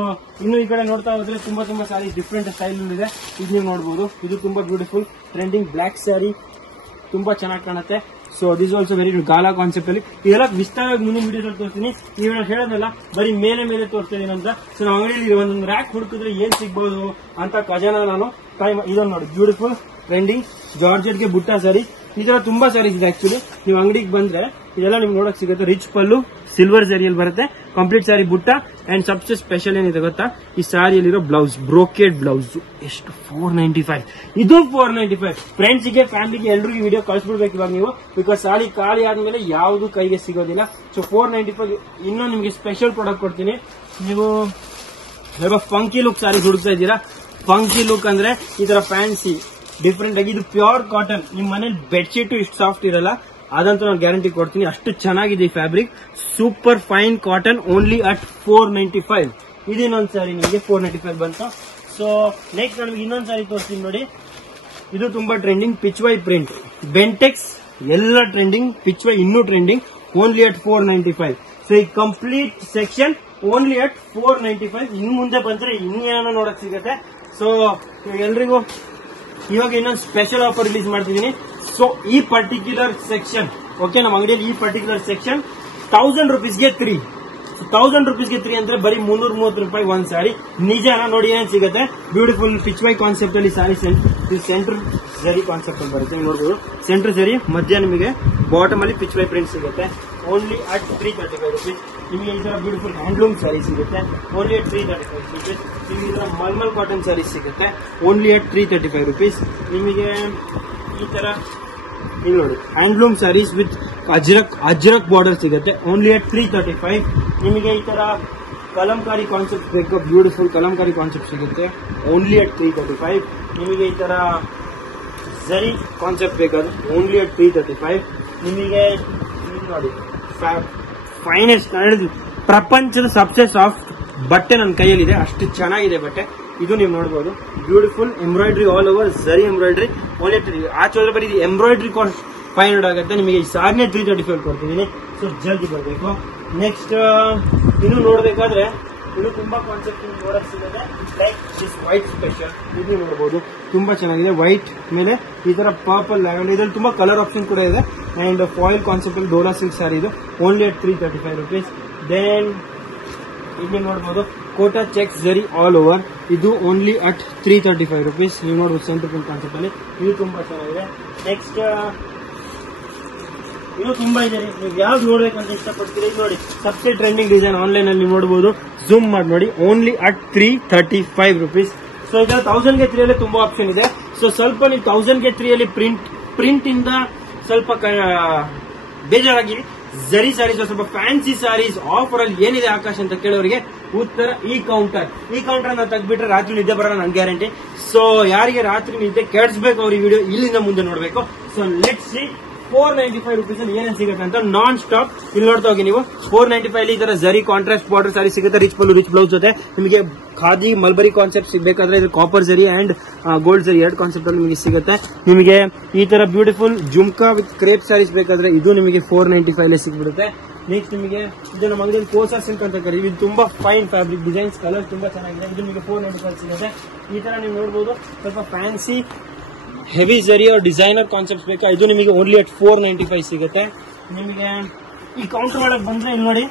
ಇನ್ನು ಈ ಕಡೆ ನೋಡ್ತಾ ಹೋದ್ರೆ ತುಂಬಾ ಸಾರಿ ಡಿಫ್ರೆಂಟ್ ಸ್ಟೈಲ್ ಇದೆ. ಇದು ನೀವು ನೋಡಬಹುದು, ಇದು ತುಂಬಾ ಬ್ಯೂಟಿಫುಲ್ ಟ್ರೆಂಡಿಂಗ್ ಬ್ಲಾಕ್ ಸ್ಯಾರಿ, ತುಂಬಾ ಚೆನ್ನಾಗಿ ಕಾಣುತ್ತೆ. So this also very gala concept ಅಲ್ಲಿ ಇದೆಲ್ಲ ವಿಸ್ತಾರವಾಗಿ ಮುಂದಿನ ವಿಡಿಯೋಸ್ ಅಲ್ಲಿ ತೋರಿಸ್ತೀನಿ. ಈಗ ನಾನು ಹೇಳೋದಲ್ಲ ಬರೀ ಮೇಲೆ ತೋರಿಸ್ತಾ ಇದೀನಿ ಅಂತ. ಸೊ ನಾವು ಅಂಗಡಿಯಲ್ಲಿ ಒಂದೊಂದು ರ್ಯಾಕ್ ಹುಡುಕಿದ್ರೆ ಏನ್ ಸಿಗ್ಬಹುದು ಅಂತ ಖಜಾನ ನಾನು ಇದನ್ನ ನೋಡಿ, ಬ್ಯೂಟಿಫುಲ್ ಟ್ರೆಂಡಿಂಗ್ ಜಾರ್ಜೆಟ್ಗೆ ಬುಟ್ಟ ಸಾರಿ, ಈ ತರ ತುಂಬಾ ಸಾರೀಸ್ ಇದೆ. ಆಕ್ಚುಲಿ ನೀವು ಅಂಗಡಿಗೆ ಬಂದ್ರೆ ಇದೆಲ್ಲ ನಿಮ್ಗೆ ನೋಡಕ್ ಸಿಗುತ್ತೆ. ರಿಚ್ ಪಲ್ಲು, ಸಿಲ್ವರ್ ಸ್ಯಾರಿಯಲ್ಲಿ ಬರುತ್ತೆ, ಕಂಪ್ಲೀಟ್ ಸ್ಯಾರಿ ಬುಟ್ಟ. ಅಂಡ್ ಸಬ್ಸೆ ಸ್ಪೆಷಲ್ ಏನಿದೆ ಗೊತ್ತಾ, ಈ ಸ್ಯಾರಿಯಲ್ಲಿರೋ ಬ್ಲೌಸ್, ಬ್ರೋಕೆಡ್ ಬ್ಲೌಸ್ ಎಷ್ಟು 495. ಇದು 495. ಫ್ರೆಂಡ್ಸ್ಗೆ, ಫ್ಯಾಮಿಲಿಗೆ, ಎಲ್ರಿಗೂ ವಿಡಿಯೋ ಕಳಿಸ್ಬಿಡ್ಬೇಕು ಇವಾಗ ನೀವು. ಬಿಕಾಸ್ ಸಾರಿ ಖಾಲಿ ಆದ್ಮೇಲೆ ಯಾವ್ದು ಕೈಗೆ ಸಿಗೋದಿಲ್ಲ. ಸೊ 495 ಇನ್ನೂ ನಿಮ್ಗೆ ಸ್ಪೆಷಲ್ ಪ್ರಾಡಕ್ಟ್ ಕೊಡ್ತೀನಿ. ನೀವು ಫಂಕಿ ಲುಕ್ ಸಾರಿ ಹುಡುಕ್ತಾ ಇದ್ದೀರಾ, ಫಂಕಿ ಲುಕ್ ಅಂದ್ರೆ ಈ ತರ ಫ್ಯಾನ್ಸಿ ಡಿಫ್ರೆಂಟ್ ಆಗಿ, ಇದು ಪ್ಯೂರ್ ಕಾಟನ್. ನಿಮ್ ಮನೇಲಿ ಬೆಡ್ಶೀಟ್ ಇಷ್ಟು ಸಾಫ್ಟ್ ಇರಲ್ಲ, ಅದಂತೂ ನಾನು ಗ್ಯಾರಂಟಿ ಕೊಡ್ತೀನಿ. ಅಷ್ಟು ಚೆನ್ನಾಗಿದೆ ಈ fabric, super fine cotton, only at 495. ಇದಿನ್ನೊಂದು ಸಾರಿ ನಿಮಗೆ 495 ಬಂತು. ಸೊ ನೆಕ್ಸ್ಟ್ ನನಗೆ ಇನ್ನೊಂದು ಸಾರಿ ತೋರಿಸ್ತೀನಿ ನೋಡಿ. ಇದು ತುಂಬಾ ಟ್ರೆಂಡಿಂಗ್, ಪಿಚ್ವೈ ಪ್ರಿಂಟ್, ಬೆಂಟೆಕ್ಸ್ ಎಲ್ಲ ಟ್ರೆಂಡಿಂಗ್, ಪಿಚ್ವೈ ಇನ್ನೂ ಟ್ರೆಂಡಿಂಗ್, ಓನ್ಲಿ ಅಟ್ 495. ಸೊ ಈ ಕಂಪ್ಲೀಟ್ ಸೆಕ್ಷನ್ ಓನ್ಲಿ ಅಟ್ 495. ಇನ್ನು ಮುಂದೆ ಬಂದ್ರೆ ಇನ್ನೇನೋ ನೋಡಕ್ ಸಿಗುತ್ತೆ. ಸೊ ಎಲ್ರಿಗೂ ಇವಾಗ ಇನ್ನೊಂದು ಸ್ಪೆಷಲ್ ಆಫರ್ ರಿಲೀಸ್ ಮಾಡ್ತಿದ್ದೀನಿ. ಸೊ ಈ ಪರ್ಟಿಕ್ಯುಲರ್ ಸೆಕ್ಷನ್, ಓಕೆ, ನಮ್ಮ ಅಂಗಡಿಯಲ್ಲಿ ಈ ಪರ್ಟಿಕ್ಯುಲರ್ ಸೆಕ್ಷನ್ 1000 rupeesಗೆ 3. 1000 rupeesಗೆ 3 ಅಂದ್ರೆ ಬರೀ 330 ರೂಪಾಯಿ ಒಂದ್ ಸಾರಿ. ನಿಜಾನ ನೋಡಿ ಏನ್ ಸಿಗುತ್ತೆ. ಬ್ಯೂಟಿಫುಲ್ ಪಿಚ್ವೈ ಕಾನ್ಸೆಪ್ಟ್ ಅಲ್ಲಿ ಸಾರಿ, ಸೆಂಟರ್ ಜರಿ ಕಾನ್ಸೆಪ್ಟ್ ಅಲ್ಲಿ ಬರುತ್ತೆ. ನೋಡಬಹುದು ಸೆಂಟರ್ ಜರಿ, ಮಧ್ಯ ನಿಮಗೆ ಬಾಟಮ್ ಅಲ್ಲಿ ಪಿಚ್ವೈ ಪ್ರಿಂಟ್ ಸಿಗುತ್ತೆ. Only at 335 rupees. ನಿಮಗೆ ಈ ತರ ಬ್ಯೂಟಿಫುಲ್ ಹ್ಯಾಂಡ್ಲೂಮ್ ಸ್ಯಾರಿ ಸಿಗುತ್ತೆ, ಓನ್ಲಿ ಅಟ್ 335 rupees. ನಿಮಗೆ ಈ ತರ ಮಲ್ಮಲ್ ಕಾಟನ್ ಸ್ಯಾರಿ ಸಿಗುತ್ತೆ, ಓನ್ಲಿ ಅಟ್ 335 rupees. ನಿಮಗೆ ಈ ತರ ಇಲ್ಲಿ ನೋಡಿ handloom sarees with ajrakh border ಸಿಗುತ್ತೆ, ಓನ್ಲಿ ಅಟ್ 335. ನಿಮಗೆ ಈ ತರ ಕಲಂಕಾರಿ ಕಾನ್ಸೆಪ್ಟ್ ಬೇಕು, ಬ್ಯೂಟಿಫುಲ್ ಕಲಂಕಾರಿ ಕಾನ್ಸೆಪ್ಟ್ ಸಿಗುತ್ತೆ, ಓನ್ಲಿ ಅಟ್ 335. ನಿಮಗೆ ಈ ತರ ಝರಿ ಕಾನ್ಸೆಪ್ಟ್ ಬೇಕಾದ್ರೆ ಓನ್ಲಿ ಅಟ್ 335. ನಿಮಗೆ ನೋಡಿ ಫೈನೆಸ್ಟ್ ಪ್ರಪಂಚದ ಸಬ್ಸೆ ಸಾಫ್ಟ್ ಬಟ್ಟೆ ನನ್ನ ಕೈಯಲ್ಲಿದೆ, ಅಷ್ಟು ಚೆನ್ನಾಗಿದೆ ಬಟ್ಟೆ. ಇದು ನೀವು ನೋಡಬಹುದು, ಬ್ಯೂಟಿಫುಲ್ ಎಂಬ್ರಾಯ್ಡ್ರಿ ಆಲ್ ಓವರ್, ಝರಿ ಎಂಬ್ರಾಯ್ಡ್ರಿ, ಓನ್ಲಿ ಆಚೆ ಹೋದ್ರೆ ಬರೀ ಎಂಬ್ರಾಯ್ಡ್ರಿ ಕಾಸ್ಟ್ 500 ಆಗುತ್ತೆ. ನಿಮಗೆ ಈ ಸಾರಿನೇ 335 ಕೊಡ್ತಿದ್ದೀನಿ. ಸೊ ಜಲ್ದಿ ಬರಬೇಕು. ನೆಕ್ಸ್ಟ್ ಇನ್ನು ನೋಡಬೇಕಾದ್ರೆ ಇದು ತುಂಬಾ ಕಾನ್ಸೆಪ್ಟ್ ನೋಡಕ್ ಸಿಗುತ್ತೆ. ಲೈಕ್ ದಿಸ್ ವೈಟ್ ಸ್ಪೆಷಲ್, ಇದು ನೋಡಬಹುದು ತುಂಬಾ ಚೆನ್ನಾಗಿದೆ. ವೈಟ್ ಮೇಲೆ ಈ ತರ ಪರ್ಪಲ್ ಲ್ಯಾವೆಂಡರ್, ಇದ್ರಲ್ಲಿ ತುಂಬಾ ಕಲರ್ ಆಪ್ಷನ್ ಕೂಡ ಇದೆ. ಅಂಡ್ ಫಾಯಿಲ್ ಕಾನ್ಸೆಪ್ಟ್ ಅಲ್ಲಿ ಡೋಲಾ ಸಿಲ್ಕ್ ಸಾರಿ, ಇದು ಓನ್ಲಿ ಅಟ್ 335 rupees. ದೆನ್ ಇಲ್ಲಿ ನೋಡಬಹುದು ಕೋಟಾ ಚೆಕ್ಸ್ ಜರಿ ಆಲ್ ಓವರ್, ಇದು ಓನ್ಲಿ ಅಟ್ 335 rupees. ನೀವು ನೋಡಬಹುದು ಸೆಂಟರ್ ಪ್ರಿಂಟ್ ಕಾನ್ಸೆಪ್ಟ್ ಅಲ್ಲಿ, ಇದು ತುಂಬಾ ಚೆನ್ನಾಗಿದೆ. ನೆಕ್ಸ್ಟ್ ಇದು ತುಂಬಾ ಇದೆ, ನೀವು ಯಾವ್ದು ನೋಡ್ಬೇಕಂತ ಇಷ್ಟಪಡ್ತೀರಿ ನೋಡಿ. ಸಬ್ಸೆ ಟ್ರೆಂಡಿಂಗ್ ಡಿಸೈನ್ ಆನ್ಲೈನ್ ಅಲ್ಲಿ ನೀವು ನೋಡಬಹುದು, ಜೂಮ್ ಮಾಡಿ ನೋಡಿ, ಓನ್ಲಿ ಅಟ್ 335 rupees. ಸೊ ಈಗ 1000ಗೆ 3 ಅಲ್ಲಿ ತುಂಬಾ ಆಪ್ಷನ್ ಇದೆ. ಸೊ ಸ್ವಲ್ಪ ನೀವು 1000ಗೆ 3 ಅಲ್ಲಿ ಪ್ರಿಂಟ್ ಇಂದ ಸ್ವಲ್ಪ ಬೇಜಾರಾಗಿ ಝರಿ ಸಾರೀಸ್, ಸ್ವಲ್ಪ ಫ್ಯಾನ್ಸಿ ಸಾರೀಸ್ ಆಫರ್ ಅಲ್ಲಿ ಏನಿದೆ ಆಕಾಶ್ ಅಂತ ಕೇಳೋರಿಗೆ ಉತ್ತರ ಈ ಕೌಂಟರ್ ನಾವು ತೆಗ್ಬಿಟ್ರೆ ರಾತ್ರಿ ನಿದ್ದೆ ಬರೋಣ ನನ್ ಗ್ಯಾರಂಟಿ. ಸೊ ಯಾರಿಗೆ ರಾತ್ರಿ ನಿದ್ದೆ ಕೆಡಿಸ್ಬೇಕು ಅವ್ರ ಈ ವಿಡಿಯೋ ಇಲ್ಲಿಂದ ಮುಂದೆ ನೋಡ್ಬೇಕು. ಸೊ ಲೆಟ್ಸ್ ಸಿ 495 rupees ಅಲ್ಲಿ ಏನೇನು ಸಿಗುತ್ತೆ ಅಂತ ನಾನ್ ಸ್ಟಾಪ್ ಇಲ್ಲಿ ನೋಡ್ತಾ ಹೋಗಿ ನೀವು. 495 ಅಲ್ಲಿ ಈ ತರ ಝರಿ ಕಾಂಟ್ರಾಸ್ಟ್ ಬಾರ್ಡರ್ ಸಾರಿ ಸಿಗುತ್ತೆ, ರಿಚ್ ಪಲ್ಲು ರಿಚ್ ಬ್ಲೌಸ್ ಜೊತೆ. ನಿಮಗೆ ಖಾದಿ ಮಲ್ಬರಿ ಕಾನ್ಸೆಪ್ಟ್ ಸಿಗಬೇಕಾದ್ರೆ ಇದು copper zari and gold zari ಎರಡು ಕಾನ್ಸೆಪ್ಟ್ ಅಲ್ಲಿ ನಿಮಗೆ ಸಿಗುತ್ತೆ. ನಿಮಗೆ ಈ ತರ beautiful jhumka with crepe sarees ಬೇಕಾದ್ರೆ ಇದು ನಿಮಗೆ 495 ಸಿಗ್ಬಿಡುತ್ತೆ. ನೆಕ್ಸ್ಟ್ ನಿಮಗೆ ಇದು ನಮ್ಮ ಅಂಗಡಿಯಲ್ಲಿ ಕೋಸಾ ಸಿಲ್ಕ್ ಅಂತ ಕರೀವಿ, ಇದು ತುಂಬಾ ಫೈನ್ ಫ್ಯಾಬ್ರಿಕ್, ಡಿಸೈನ್ಸ್ ಕಲರ್ ತುಂಬಾ ಚೆನ್ನಾಗಿದೆ. ಇದು ನಿಮಗೆ 495 ಸಿಗುತ್ತೆ. ಈ ತರ ನೀವು ನೋಡಬಹುದು ಸ್ವಲ್ಪ ಫ್ಯಾನ್ಸಿ ಹೆವಿ ಝರಿ और ಡಿಸೈನರ್ ಕಾನ್ಸೆಪ್ಟ್ ಬೇಕಾ, ಇದು ನಿಮಗೆ ಓನ್ಲಿ ಅಟ್ 495 ಸಿಗುತ್ತೆ. ನಿಮಗೆ ಈ ಕೌಂಟರ್ ಒಳಗೆ ಬಂದ್ರೆ ಇಲ್ಲಿ ನೋಡಿ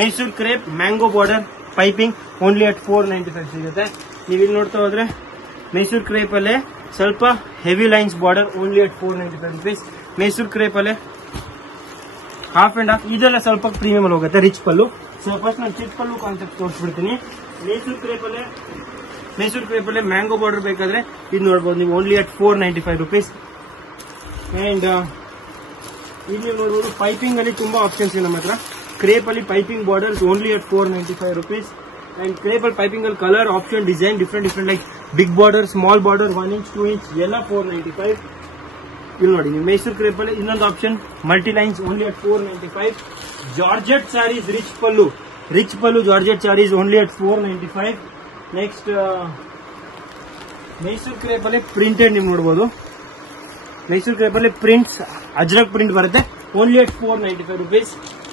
Mysuru crepe mango border piping only at 495 ಸಿಗುತ್ತೆ. ನೀವು ಇಲ್ಲಿ ನೋಡ್ತಾ ಹೋದ್ರೆ ಮೈಸೂರು ಕ್ರೇಪ್ ಅಲ್ಲೇ ಸ್ವಲ್ಪ heavy lines border only at 495 rupees. Mysuru crepe ಅಲ್ಲೇ ಹಾಫ್ ಅಂಡ್ ಹಾಫ್, ಇದೆಲ್ಲ ಸ್ವಲ್ಪ ಪ್ರೀಮಿಯಂ ಅಲ್ಲಿ ಹೋಗುತ್ತೆ. ರಿಚ್ ಪಲ್ಲು. ಸೊ ಫಸ್ಟ್ ನಾನು ಚಿಕ್ಕ ಪಲ್ಲು ಕಾನ್ಸೆಪ್ಟ್ ತೋರಿಸ್ಬಿಡ್ತೀನಿ. ಮೈಸೂರು ಕ್ರೇಪ್ ಅಲ್ಲೇ ಮ್ಯಾಂಗೋ ಬಾರ್ಡರ್ ಬೇಕಾದ್ರೆ ಇದು ನೋಡಬಹುದು ನೀವು, ಓನ್ಲಿ ಅಟ್ 495 rupees. ಅಂಡ್ ಇಲ್ಲಿ ನೋಡಬಹುದು ಪೈಪಿಂಗ್ ಅಲ್ಲಿ ತುಂಬಾ ಆಪ್ಷನ್ಸ್ ಇದೆ ನಮ್ಮ ಹತ್ರ. ಕ್ರೇಪ್ ಅಲ್ಲಿ piping border only at 495 rupees. And crepe ಅಲ್ಲಿ ಪೈಪಿಂಗ್ ಅಲ್ಲಿ colour option design different like big border, small border, 1 inch 2 inch ಎಲ್ಲ 495. ಇಲ್ಲಿ ನೋಡಿ ನೀವು ಮೈಸೂರು ಕ್ರೇಪ್ ಅಲ್ಲಿ ಇನ್ನೊಂದು option multi lines only at 495. Georgette sarees rich pallu georgette sarees only at 495. Next Mysuru crepe ಅಲ್ಲಿ ಪ್ರಿಂಟೆಡ್ ನೀವು ನೋಡಬಹುದು, ಮೈಸೂರು ಕ್ರೇಪ್ ಅಲ್ಲಿ ಪ್ರಿಂಟ್ಸ್ ಅಜ್ರಕ್ ಪ್ರಿಂಟ್ ಬರುತ್ತೆ only at 495 rupees.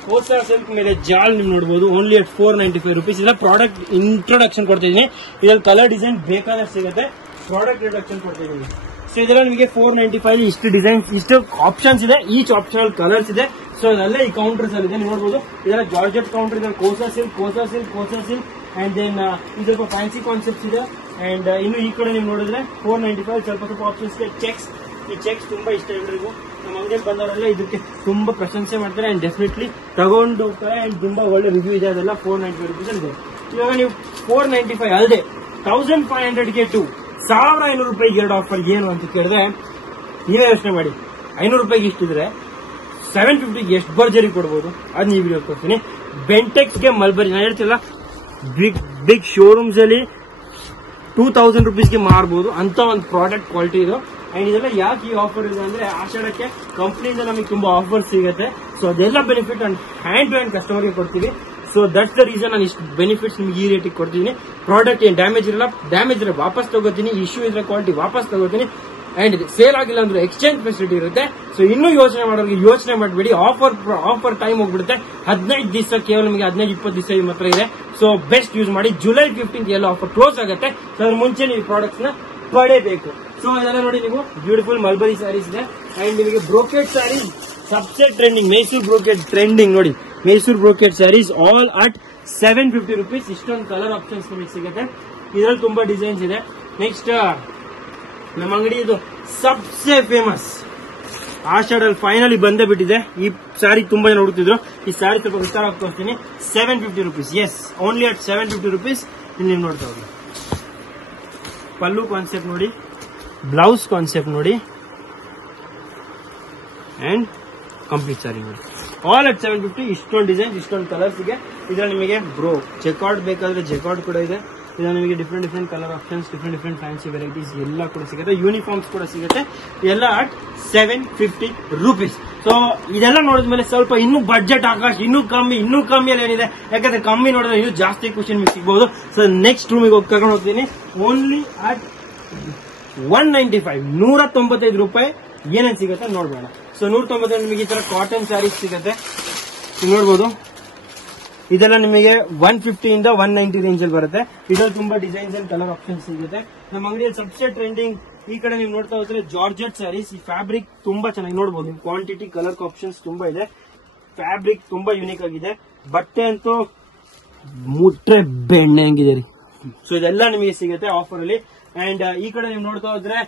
Kosa silk ಮೇಲೆ ಜಾಲ್ ನೀವು ನೋಡಬಹುದು ಓನ್ಲಿ ಅಟ್ 495 rupees. ಇಲ್ಲ ಪ್ರಾಡಕ್ಟ್ ಇಂಟ್ರೊಡಕ್ಷನ್ ಕೊಡ್ತಿದ್ದೀನಿ, ಇದ್ರಲ್ಲಿ ಕಲರ್ ಡಿಸೈನ್ ಬೇಕಾದ್ರೆ ಸಿಗುತ್ತೆ, ಪ್ರಾಡಕ್ಟ್ ಇಂಟ್ರೊಡಕ್ಷನ್ ಕೊಡ್ತಿದ್ದೀನಿ. ಸೊ ಇದೆಲ್ಲ ನಿಮಗೆ 495 ಇಷ್ಟು ಡಿಸೈನ್ಸ್, ಇಷ್ಟು ಆಪ್ಷನ್ಸ್ ಇದೆ, ಈಚ್ ಆಪ್ಷನಲ್ ಕಲರ್ಸ್ ಇದೆ. ಸೊ ಅದೆಲ್ಲ ಈ ಕೌಂಟರ್ಸ್ ಅಲ್ಲಿ ಇದೆ, ನೀವು ನೋಡಬಹುದು. ಇದೆಲ್ಲ ಜಾರ್ಜೆಟ್ ಕೌಂಟರ್ ಇದೆ, ಕೋಸಾ ಸಿಲ್ಕ್ ಅಂಡ್ ದೆನ್ ಇದು ಸ್ವಲ್ಪ ಫ್ಯಾನ್ಸಿ ಕಾನ್ಸೆಪ್ಟ್ಸ್ ಇದೆ. ಅಂಡ್ ಇನ್ನು ಈ ಕಡೆ ನೀವು ನೋಡಿದ್ರೆ 495 ಸ್ವಲ್ಪ ಆಪ್ಷನ್ಸ್ ಇದೆ. ಈ ಚೆಕ್ಸ್ ತುಂಬಾ ಇಷ್ಟ ಎಲ್ರಿಗೂ. ನಮ್ಮ ಅಂಗಡಿಯಲ್ಲಿ ಬಂದವರೆಲ್ಲ ಇದಕ್ಕೆ ತುಂಬಾ ಪ್ರಶಂಸೆ ಮಾಡ್ತಾರೆ ಅಂಡ್ ಡೆಫಿನೆಟ್ಲಿ ತಗೊಂಡು ಹೋಗ್ತಾರೆ ಅಂಡ್ ತುಂಬಾ ಒಳ್ಳೆ ರಿವ್ಯೂ ಇದೆ. ಅದೆಲ್ಲ 495 ರುಪೀಸ್ ಇದೆ. ಇವಾಗ ನೀವು 495 ಅಲ್ಲದೆ 1500ಗೆ 1500 ರೂಪಾಯಿಗೆ ಎರಡು ಆಫರ್ ಏನು ಅಂತ ಕೇಳಿದ್ರೆ ನೀವೇ ಯೋಚನೆ ಮಾಡಿ. 500 ರೂಪಾಯಿಗೆ ಇಷ್ಟಿದ್ರೆ 750ಗೆ ಎಷ್ಟು ಭರ್ಜರಿ ಕೊಡ್ಬೋದು ಅದು ನೀವು ವಿಡಿಯೋ ಕೊಡ್ತೀನಿ. ಬೆಂಟೆಕ್ಸ್ಗೆ ಮಲ್ಬರಿ ನಾನು ಹೇಳ್ತಿಲ್ಲ, ಬಿಗ್ ಶೋರೂಮ್ಸ್ ಅಲ್ಲಿ 2000 ರುಪೀಸ್ಗೆ ಮಾರ್ಬೋದು ಅಂತ ಒಂದು ಪ್ರಾಡಕ್ಟ್ ಕ್ವಾಲಿಟಿ ಇದು. ಅಂಡ್ ಇದೆಲ್ಲ ಯಾಕೆ ಈ ಆಫರ್ ಇದೆ ಅಂದ್ರೆ ಆಷಾಢಕ್ಕೆ ಕಂಪ್ನಿಯಿಂದ ನಮಗೆ ತುಂಬಾ ಆಫರ್ ಸಿಗುತ್ತೆ. ಸೊ ಅದೆಲ್ಲ ಬೆನಿಫಿಟ್ ಹ್ಯಾಂಡ್ ಟು ಹ್ಯಾಂಡ್ ಕಸ್ಟಮರ್ಗೆ ಕೊಡ್ತೀವಿ. ಸೊ ದಟ್ಸ್ ದ ರೀಸನ್ ನಾನು ಇಷ್ಟು ಬೆನಿಫಿಟ್ಸ್ ನಿಮ್ಗೆ ಈ ರೇಟಿಗೆ ಕೊಡ್ತೀನಿ. ಪ್ರಾಡಕ್ಟ್ ಏನ್ ಡ್ಯಾಮೇಜ್ ಇದ್ರೆ ವಾಪಸ್ ತಗೋತೀನಿ, ಇಶ್ಯೂ ಇದ್ರೆ ಕ್ವಾಲಿಟಿ ವಾಪಸ್ ತಗೋತೀನಿ. ಅಂಡ್ ಸೇಲ್ ಆಗಿಲ್ಲ ಅಂದ್ರೆ ಎಕ್ಸ್ಚೇಂಜ್ ಫೆಸಿಲಿಟಿ ಇರುತ್ತೆ. ಸೊ ಇನ್ನೂ ಯೋಚನೆ ಮಾಡೋರಿಗೆ ಯೋಚನೆ ಮಾಡಬೇಡಿ, ಆಫರ್ ಟೈಮ್ ಹೋಗ್ಬಿಡುತ್ತೆ. 15 ದಿವಸ, ಕೇವಲ ನಿಮಗೆ 15-20 ದಿವಸ ನಿಮ್ಮ ಹತ್ರ ಇದೆ. ಸೊ ಬೆಸ್ಟ್ ಯೂಸ್ ಮಾಡಿ. ಜುಲೈ 15 ಎಲ್ಲ ಆಫರ್ ಕ್ಲೋಸ್ ಆಗುತ್ತೆ. ಸೊ ಅದ್ರ ಮುಂಚೆ ನೀವು ಪ್ರಾಡಕ್ಟ್ಸ್ ನ ಪಡೆಯಬೇಕು. ಸೊ ಇದೆಲ್ಲ ನೋಡಿ, ನೀವು ಬ್ಯೂಟಿಫುಲ್ ಮಲ್ಬರಿ ಸ್ಯಾರೀಸ್ ಇದೆ. ಅಂಡ್ ನಿಮಗೆ ಬ್ರೋಕೆಟ್ ಸ್ಯಾರೀಸ್ ಸಬ್ಸೆಟ್ ಟ್ರೆಂಡಿಂಗ್, ಮೈಸೂರು ಬ್ರೋಕೆಟ್ ಟ್ರೆಂಡಿಂಗ್ ನೋಡಿ. Mysore brocade sarees all at 750 rupees. ಇಷ್ಟೊಂದು ಕಲರ್ ಆಪ್ಷನ್ಸ್ ನಿಮಗೆ ಸಿಗುತ್ತೆ. ಇದರಲ್ಲಿ ತುಂಬಾ ಡಿಸೈನ್ಸ್ ಇದೆ. ನೆಕ್ಸ್ಟ್ ನಮ್ಮ ಅಂಗಡಿ ಇದು ಸಬ್ಸೆ ಫೇಮಸ್ ಆಷಾಢಲ್ಲಿ ಫೈನಲಿ ಬಂದೇ ಬಿಟ್ಟಿದೆ. ಈ ಸ್ಯಾರಿ ತುಂಬಾ ಜನ ಹುಡುಕ್ತಿದ್ರು. ಈ ಸ್ಯಾರಿ ಸ್ವಲ್ಪ ವಿಸ್ತಾರ ತೋರಿಸ್ತೀನಿ. 750 rupees. Yes, only at 750 rupees. ಇಲ್ಲಿ ನೀವು ನೋಡ್ತಾ ಹೋಗಿ. ಪಲ್ಲು ಕಾನ್ಸೆಪ್ಟ್ ನೋಡಿ, ಬ್ಲೌಸ್ ಕಾನ್ಸೆಪ್ಟ್ ನೋಡಿ, ಅಂಡ್ ಕಂಪ್ಲೀಟ್ ಸ್ಯಾರಿ ನೋಡಿ. All at 750. ಇಷ್ಟೊಂದು ಡಿಸೈನ್ಸ್, ಇಷ್ಟೊಂದು ಕಲರ್ಸ್ ಇದೆ. ಇದರಲ್ಲಿ ನಿಮಗೆ ಚೆಕ್ಔಟ್ ಬೇಕಾದ್ರೆ ಚೆಕ್ಔಟ್ ಕೂಡ ಇದೆ. ಇದರಲ್ಲಿ ನಿಮಗೆ different colour options, different fancy varieties ಎಲ್ಲ ಕೂಡ ಸಿಗುತ್ತೆ. ಯೂನಿಫಾರ್ಮ್ಸ್ ಕೂಡ ಸಿಗುತ್ತೆ. ಎಲ್ಲ ಅಟ್ 750 ರುಪೀಸ್. ಸೊ ಇದೆಲ್ಲ ನೋಡಿದ್ಮೇಲೆ ಸ್ವಲ್ಪ ಇನ್ನೂ ಬಡ್ಜೆಟ್ ಆಕಾಶ್ ಇನ್ನೂ ಕಮ್ಮಿ ಅಲ್ಲಿ ಏನಿದೆ, ಯಾಕಂದ್ರೆ ಕಮ್ಮಿ ನೋಡಿದ್ರೆ ಇನ್ನೂ ಜಾಸ್ತಿ ಖುಷಿ ನಿಮಗೆ ಸಿಗಬಹುದು. ಸೊ ನೆಕ್ಸ್ಟ್ ರೂಮಿಗೆ ಹೋಗಿ ಕರ್ಕೊಂಡು ಹೋಗ್ತೀನಿ. ಓನ್ಲಿ ಅಟ್ 195 195 ರೂಪಾಯಿ ಏನೇನು ಸಿಗುತ್ತೆ ನೋಡ್ಬೇಡ. ಸೊ 195 ನಿಮಗೆ ಈ ತರ ಕಾಟನ್ ಸ್ಯಾರೀಸ್ ಸಿಗುತ್ತೆ, ನೋಡ್ಬೋದು. ಇದೆಲ್ಲ ನಿಮಗೆ 150 ಇಂದ 190 ರೇಂಜ್ ಅಲ್ಲಿ ಬರುತ್ತೆ. ಇದರಲ್ಲಿ ತುಂಬಾ ಡಿಸೈನ್ಸ್ ಅಂಡ್ ಕಲರ್ ಆಪ್ಷನ್ಸ್ ಸಿಗುತ್ತೆ. ನಮ್ಮ ಅಂಗಡಿಯಲ್ಲಿ ಸಬ್ಸೆ ಟ್ರೆಂಡಿಂಗ್ ಈ ಕಡೆ ನೀವು ನೋಡ್ತಾ ಹೋದ್ರೆ ಜಾರ್ಜೆಟ್ ಸ್ಯಾರೀಸ್. ಈ ಫ್ಯಾಬ್ರಿಕ್ ತುಂಬಾ ಚೆನ್ನಾಗಿ ನೋಡಬಹುದು. ಕ್ವಾಂಟಿಟಿ ಕಲರ್ ಆಪ್ಷನ್ಸ್ ತುಂಬಾ ಇದೆ. ಫ್ಯಾಬ್ರಿಕ್ ತುಂಬಾ ಯೂನಿಕ್ ಆಗಿದೆ. ಬಟ್ಟೆ ಅಂತೂ ಮುಟ್ರೆ ಬೆಣ್ಣೆ ಹಂಗಿದೆ ರೀ. ಸೊ ಇದೆಲ್ಲ ನಿಮಗೆ ಸಿಗುತ್ತೆ ಆಫರ್ ಅಲ್ಲಿ. ಅಂಡ್ ಈ ಕಡೆ ನೀವು ನೋಡ್ತಾ ಹೋದ್ರೆ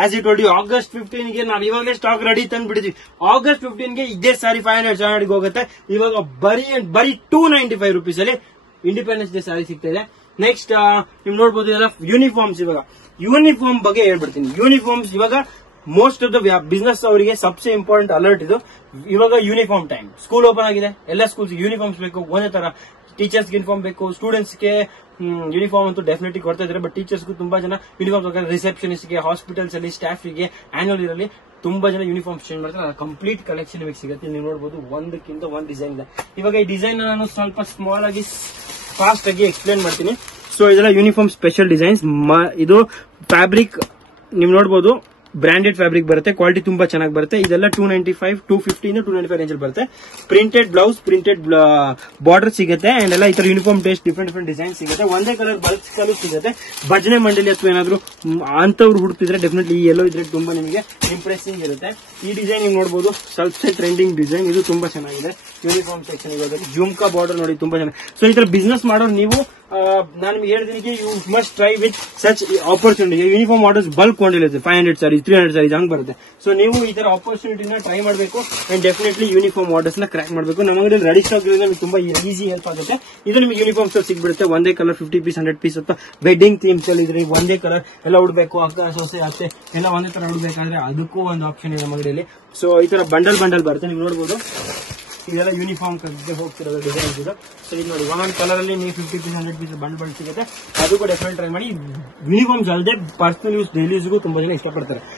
as it told you, August 15ಗೆ ನಾವು ಇವಾಗಲೇ ಸ್ಟಾಕ್ ರೆಡಿ ತಂದು ಬಿಡಿದ್ವಿ. August 15ಗೆ ಇದೇ ಸಾರಿ 500 ಹೋಗುತ್ತೆ. ಇವಾಗ ಬರೀ 295 ರುಪೀಸ್ ಅಲ್ಲಿ ಇಂಡಿಪೆಂಡೆನ್ಸ್ ಡೇ ಸಾರಿ ಸಿಗ್ತಾ ಇದೆ. ನೆಕ್ಸ್ಟ್ ನೀವು ನೋಡಬಹುದು ಇದೆಲ್ಲ ಯೂನಿಫಾರ್ಮ್ಸ್. ಇವಾಗ ಯೂನಿಫಾರ್ಮ್ ಬಗ್ಗೆ ಹೇಳ್ಬಿಡ್ತೀನಿ. ಯೂನಿಫಾರ್ಮ್ಸ್ ಇವಾಗ ಮೋಸ್ಟ್ ಆಫ್ ದ ಬಿಸ್ನೆಸ್ ಅವರಿಗೆ ಸಬ್ಸೆ ಇಂಪಾರ್ಟೆಂಟ್ ಅಲರ್ಟ್ ಇದು. ಇವಾಗ ಯೂನಿಫಾರ್ಮ್ ಟೈಮ್, ಸ್ಕೂಲ್ ಓಪನ್ ಆಗಿದೆ, ಎಲ್ಲ ಸ್ಕೂಲ್ಸ್ ಯೂನಿಫಾರ್ಮ್ಸ್ ಬೇಕು. ಒಂದೇ ತರ ಟೀಚರ್ಸ್ಗೆ ಯೂನಿಫಾರ್ಮ್ ಬೇಕು, ಸ್ಟೂಡೆಂಟ್ಸ್ಗೆ ಯೂನಿಫಾರ್ಮ್ ಅಂತೂ ಡೆಫಿನೆಟ್ಲಿ ಕೊಡ್ತಾ ಇದ್ದಾರೆ. ಬಟ್ ಟೀಚರ್ಸ್ಗೂ ತುಂಬಾ ಜನ ಯೂನಿಫಾರ್ಮ್, ರಿಸೆಪ್ಷನಿಸ್ಟ್ಗೆ, ಹಾಸ್ಪಿಟಲ್ಸ್ ಅಲ್ಲಿ ಸ್ಟಾಫಿಗೆ, ಆನ್ಯುವಲ್ ಇಯರ್ ಅಲ್ಲಿ ತುಂಬಾ ಜನ ಯೂನಿಫಾರ್ಮ್ ಚೇಂಜ್ ಮಾಡ್ತಾರೆ. ಕಂಪ್ಲೀಟ್ ಕಲೆಕ್ಷನ್ ನಿಮಗೆ ಸಿಗುತ್ತೆ. ನೀವು ನೋಡಬಹುದು ಒಂದಕ್ಕಿಂತ ಒಂದು ಡಿಸೈನ್ ಇದೆ. ಇವಾಗ ಈ ಡಿಸೈನ್ ನಾನು ಸ್ವಲ್ಪ ಸ್ಮಾಲ್ ಆಗಿ ಫಾಸ್ಟ್ ಆಗಿ ಎಕ್ಸ್ಪ್ಲೇನ್ ಮಾಡ್ತೀನಿ. ಸೊ ಇದೆಲ್ಲ ಯೂನಿಫಾರ್ಮ್ ಸ್ಪೆಷಲ್ ಡಿಸೈನ್ಸ್. ಇದು ಫ್ಯಾಬ್ರಿಕ್ ನೀವು ನೋಡಬಹುದು, ಬ್ರಾಂಡೆಡ್ ಫ್ಯಾಬ್ರಿಕ್ ಬರುತ್ತೆ. ಕ್ವಾಲಿಟಿ ತುಂಬಾ ಚೆನ್ನಾಗಿ ಬರುತ್ತೆ. ಇದೆಲ್ಲ 295, 250 295 ರೇಂಜ್ ಅಲ್ಲಿ ಬರುತ್ತೆ. ಪ್ರಿಂಟೆಡ್ ಬ್ಲೌಸ್, ಪ್ರಿಂಟೆಡ್ ಬಾರ್ಡರ್ ಸಿಗುತ್ತೆ. ಅಂಡ್ ಎಲ್ಲ ಈ ತರ ಯೂನಿಫಾರ್ಮ್ ಟೇಸ್ಟ್ ಡಿಫ್ರೆಂಟ್ ಡಿಸೈನ್ ಸಿಗುತ್ತೆ. ಒಂದೇ ಕಲರ್ ಬಲ್ಕ್ಸ್ ಕಲರ್ ಸಿಗುತ್ತೆ. ಭಜನೆ ಮಂಡಳಿ ಅಥವಾ ಏನಾದ್ರು ಅಂತವ್ರು ಹುಡುಕ್ತಿದ್ರೆ ಡೆಫಿನೆಟ್ಲಿ ಈ ಎಲ್ಲೋ ಇದ್ರೆ ತುಂಬಾ ನಿಮಗೆ ಇಂಪ್ರೆಸಿಂಗ್ ಇರುತ್ತೆ. ಈ ಡಿಸೈನ್ ನೀವು ನೋಡಬಹುದು, ಸ್ವಲ್ಪ ಟ್ರೆಂಡಿಂಗ್ ಡಿಸೈನ್. ಇದು ತುಂಬಾ ಚೆನ್ನಾಗಿದೆ. ಯೂನಿಫಾರ್ಮ್ ಸೆಕ್ಷನ್ ಇರೋದು ಜುಮ್ಕಾ ಬಾರ್ಡರ್ ನೋಡಿ, ತುಂಬಾ ಚೆನ್ನಾಗಿ. ಸೊ ಈ ತರ ಬಿಸ್ನೆಸ್ ಮಾಡೋರು ನೀವು, ನಾನು ನಿಮ್ಗೆ ಹೇಳ್ತೀನಿ, you must try with such opportunity. Uniform orders bulk quantity 500 sarees, 300 sarees ಹಂಗ್ ಬರುತ್ತೆ. ಸೊ ನೀವು ಈ ತರ ಆಪರ್ಚುನಿಟಿನ ಟ್ರೈ ಮಾಡಬೇಕು. ಅಂಡ್ ಡೆಫಿನೆಟ್ಲಿ ಯೂನಿಫಾರ್ಮ್ ಆರ್ಡರ್ಸ್ ನ ಕ್ರ್ಯಾಕ್ ಮಾಡಬೇಕು. ನಮ್ಮ ಅಂಗಡಿಯಲ್ಲಿ ರೆಡಿ ಸ್ಟಾಕ್ ಇರೋದ್ರಿಂದ ನಿಮಗೆ ತುಂಬಾ ಈಸಿ ಹೆಲ್ಪ್ ಆಗುತ್ತೆ. ಇದು ನಿಮಗೆ ಯೂನಿಫಾರ್ಮ್ಸ್ ಸಿಗ್ಬಿಡುತ್ತೆ. ಒಂದೇ ಕಲರ್ 50 ಪೀಸ್ 100 ಪೀಸ್ ಅಥವಾ ವೆಡ್ಡಿಂಗ್ ಥೀಮ್ಸ್ ಅಲ್ಲಿ ಇದ್ರೆ ಒಂದೇ ಕಲರ್ ಎಲ್ಲ ಉಡ್ಬೇಕು, ಅಕ್ಕ ಸೊಸೆ ಅತ್ತೆ ಎಲ್ಲ ಒಂದೇ ತರ ಉಡ್ಬೇಕಾದ್ರೆ ಅದಕ್ಕೂ ಒಂದು ಆಪ್ಷನ್ ಇದೆ ನಮ್ಮ ಅಂಗಡಿಯಲ್ಲಿ. ಸೊ ಈ ತರ ಬಂಡಲ್ ಬರುತ್ತೆ. ನೀವು ನೋಡಬಹುದು ಇದೆಲ್ಲ ಯೂನಿಫಾರ್ಮ್ ಹೋಗ್ತಿರೋದು ಡಿಸೈನ್ಸ್ ಇದು. ಸೊ ಇದು ನೋಡಿ, ಒಂದೊಂದು ಕಲರ್ ಅಲ್ಲಿ ನೀವು 50 ಪೀಸ್ 100 ಪೀಸ್ ಬಂಡಲ್ ಸಿಗುತ್ತೆ. ಅದು ಕೂಡ ಡೆಫಿನೆಟ್ ಟ್ರೈ ಮಾಡಿ. ಯೂನಿಫಾರ್ಮ್ಸ್ ಅಲ್ಲದೆ ಪರ್ಸನಲ್ ಯೂಸ್, ಡೈಲಿ ಯೂಸ್ಗೂ ತುಂಬಾ ಜನ ಇಷ್ಟಪಡ್ತಾರೆ.